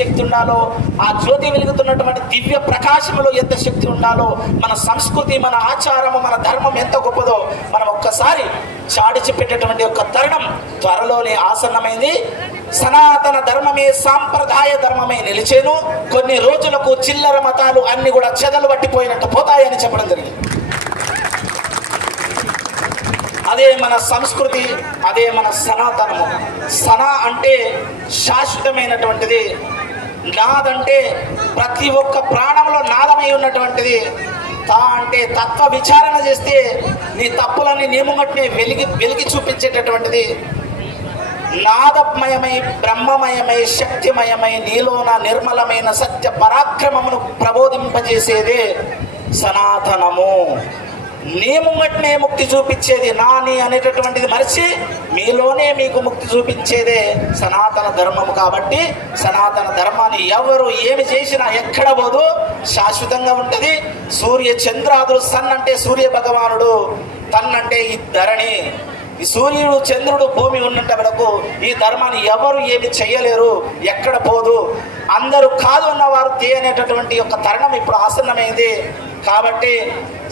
శక్తి ఉండాలో, ఆ జ్యోతి వెలుగుతున్నటువంటి దివ్య ప్రకాశంలో ఎంత శక్తి ఉండాలో, మన సంస్కృతి, మన ఆచారము, మన ధర్మం ఎంత గొప్పదో మనం ఒక్కసారి చాడిచి పెట్టేటువంటి ఒక తరుణం త్వరలోనే ఆసన్నమైంది. సనాతన ధర్మమే, సాంప్రదాయ ధర్మమే నిలిచేను. కొన్ని రోజులకు చిల్లర మతాలు అన్ని కూడా చెదలు పట్టిపోయినట్టు పోతాయని చెప్పడం జరిగింది. అదే మన సంస్కృతి, అదే మన సనాతనము. సనా అంటే శాశ్వతమైనటువంటిది, నాదంటే ప్రతి ఒక్క ప్రాణంలో నాదమై ఉన్నటువంటిది, తా అంటే తత్వ విచారణ చేస్తే నీ తప్పులన్నీ నీముగట్నే వెలిగి చూపించేటటువంటిది, నాదమయమై బ్రహ్మమయమై శక్తిమయమై నీలోన నిర్మలమైన సత్య పరాక్రమమును ప్రబోధింపజేసేదే సనాతనము. నీ ముంగట్నే ముక్తి చూపించేది, నాని అనేటటువంటిది మరిచి మీలోనే మీకు ముక్తి చూపించేదే సనాతన ధర్మము. కాబట్టి సనాతన ధర్మాన్ని ఎవరు ఏమి చేసినా ఎక్కడ పోదు, శాశ్వతంగా ఉంటుంది. సూర్య చంద్రాదులు, సన్ అంటే సూర్య భగవానుడు, తన్ అంటే ఈ ధరణి. ఈ సూర్యుడు చంద్రుడు భూమి ఉన్నంత వరకు ఈ ధర్మాన్ని ఎవరు ఏమి చెయ్యలేరు, ఎక్కడ పోదు. అందరూ కాదు ఉన్నవారు తే అనేటటువంటి యొక్క తరుణం ఇప్పుడు ఆసన్నమైంది. కాబట్టి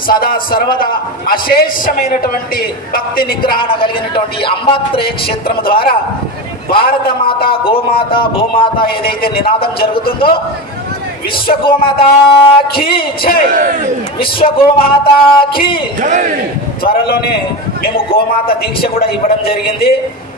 సదా సర్వదా అశేషమైనటువంటి భక్తి నిగ్రహణ కలిగినటువంటి అంబాత్రేయ క్షేత్రం ద్వారా భారతమాత, గోమాత, భూమాత ఏదైతే నినాదం జరుగుతుందో, విశ్వగోమాతాకి జై, విశ్వగోమాతాకి త్వరలోనే మేము గోమాత దీక్ష కూడా ఇవ్వడం జరిగింది.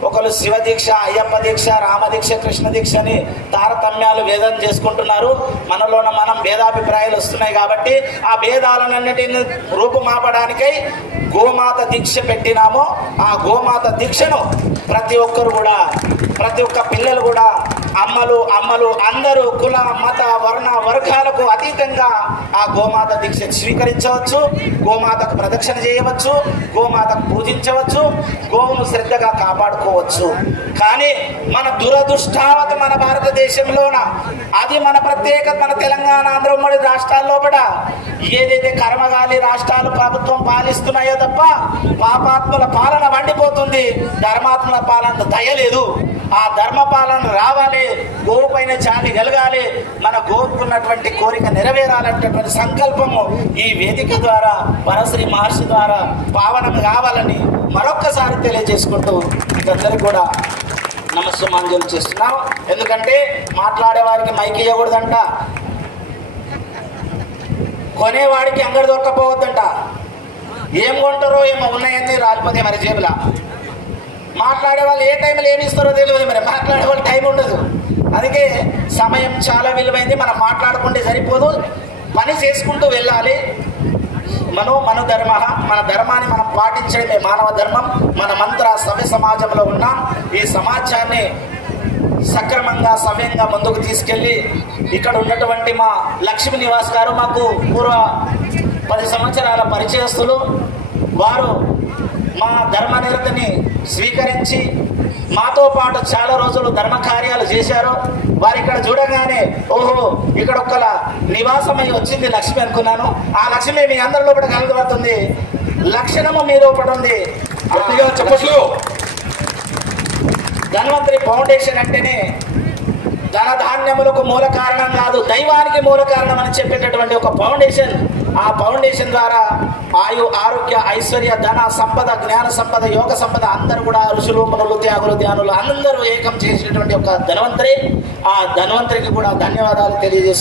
ఒకరు శివ దీక్ష, అయ్యప్ప దీక్ష, రామ దీక్ష, కృష్ణ దీక్ష అని తారతమ్యాలు వేదం చేసుకుంటున్నారు. మనలోన మనం భేదాభిప్రాయాలు వస్తున్నాయి. కాబట్టి ఆ భేదాలన్నిటిని రూపుమాపడానికై గోమాత దీక్ష పెట్టినాము. ఆ గోమాత దీక్షను ప్రతి ఒక్కరు కూడా, ప్రతి ఒక్క పిల్లలు కూడా, అమ్మలు అందరూ కుల మత వర్ణ వర్గాలకు అతీతంగా ఆ గోమాత దీక్ష స్వీకరించవచ్చు. గోమాతకు ప్రదక్షిణ చేయవచ్చు, గోమాతకు పూజించవచ్చు, గోవును శ్రద్ధగా కాపాడుకోవచ్చు. కానీ మన దురదృష్టావత మన భారతదేశంలోన అది మన ప్రత్యేకత, మన తెలంగాణ, ఆంధ్ర ఉమ్మడి రాష్ట్రాల్లో కూడా ఏదైతే కర్మగాలి రాష్ట్రాలు ప్రభుత్వం పాలిస్తున్నాయో తప్ప పాపాత్మల పాలన వండిపోతుంది, ధర్మాత్మల పాలన దయలేదు. ఆ ధర్మ పాలన రావాలి, గోవు పైన చాలి కలగాలి, మన కోరుకున్నటువంటి కోరిక నెరవేరాలనేటువంటి సంకల్పము ఈ వేదిక ద్వారా పరశ్రీ మహర్షి ద్వారా పావనం కావాలని మరొక్కసారి తెలియజేసుకుంటూ మీకందరికీ కూడా నమస్సుమాంజలు చేస్తున్నాం. ఎందుకంటే మాట్లాడే వారికి మైక్ ఇవ్వకూడదంట, కొనేవాడికి అంగడి దొరకపోవద్దంట. ఏం కొంటారో ఏమో ఉన్నాయన్నీ రాలిపోతే మరి జేబులా. మాట్లాడే వాళ్ళు ఏ టైంలో ఏమి ఇస్తారో తెలియదు, మరి మాట్లాడే వాళ్ళు టైం ఉండదు. అందుకే సమయం చాలా విలువైంది. మనం మాట్లాడుకుంటే సరిపోదు, పని చేసుకుంటూ వెళ్ళాలి. మన ధర్మ, మన ధర్మాన్ని మనం పాటించడమే మానవ ధర్మం. మనమంతా సవ్య సమాజంలో ఉన్నాం. ఈ సమాజాన్ని సక్రమంగా సవ్యంగా ముందుకు తీసుకెళ్ళి ఇక్కడ ఉన్నటువంటి మా లక్ష్మీ నివాస్ గారు మాకు పూర్వ 10 సంవత్సరాల పరిచయస్తులు. వారు మా ధర్మనిరతిని స్వీకరించి మాతో పాటు చాలా రోజులు ధర్మ కార్యాలు చేశారు. వారు ఇక్కడ చూడగానే ఓహో ఇక్కడ ఒక్కల నివాసమై వచ్చింది లక్ష్మి అనుకున్నాను. ఆ లక్ష్మి మీ అందరిలో కూడా కలగబడుతుంది, లక్షణము మీ లోపల ఉంది. ధన్వంతరి ఫౌండేషన్ అంటేనే ధనధాన్యములకు మూల కారణం కాదు, దైవానికి మూల కారణం అని చెప్పేటటువంటి ఒక ఫౌండేషన్. ఆ ఫౌండేషన్ ద్వారా ఆయు, ఆరోగ్య, ఐశ్వర్య, ధన సంపద, జ్ఞాన సంపద, యోగ సంపద అందరూ కూడా ఋషులు, మునులు, త్యాగులు, ధ్యానులు అందరూ ఏకం చేసినటువంటి ఒక ధన్వంతరి. ఆ ధన్వంతరికి కూడా ధన్యవాదాలు తెలియజేస్తారు.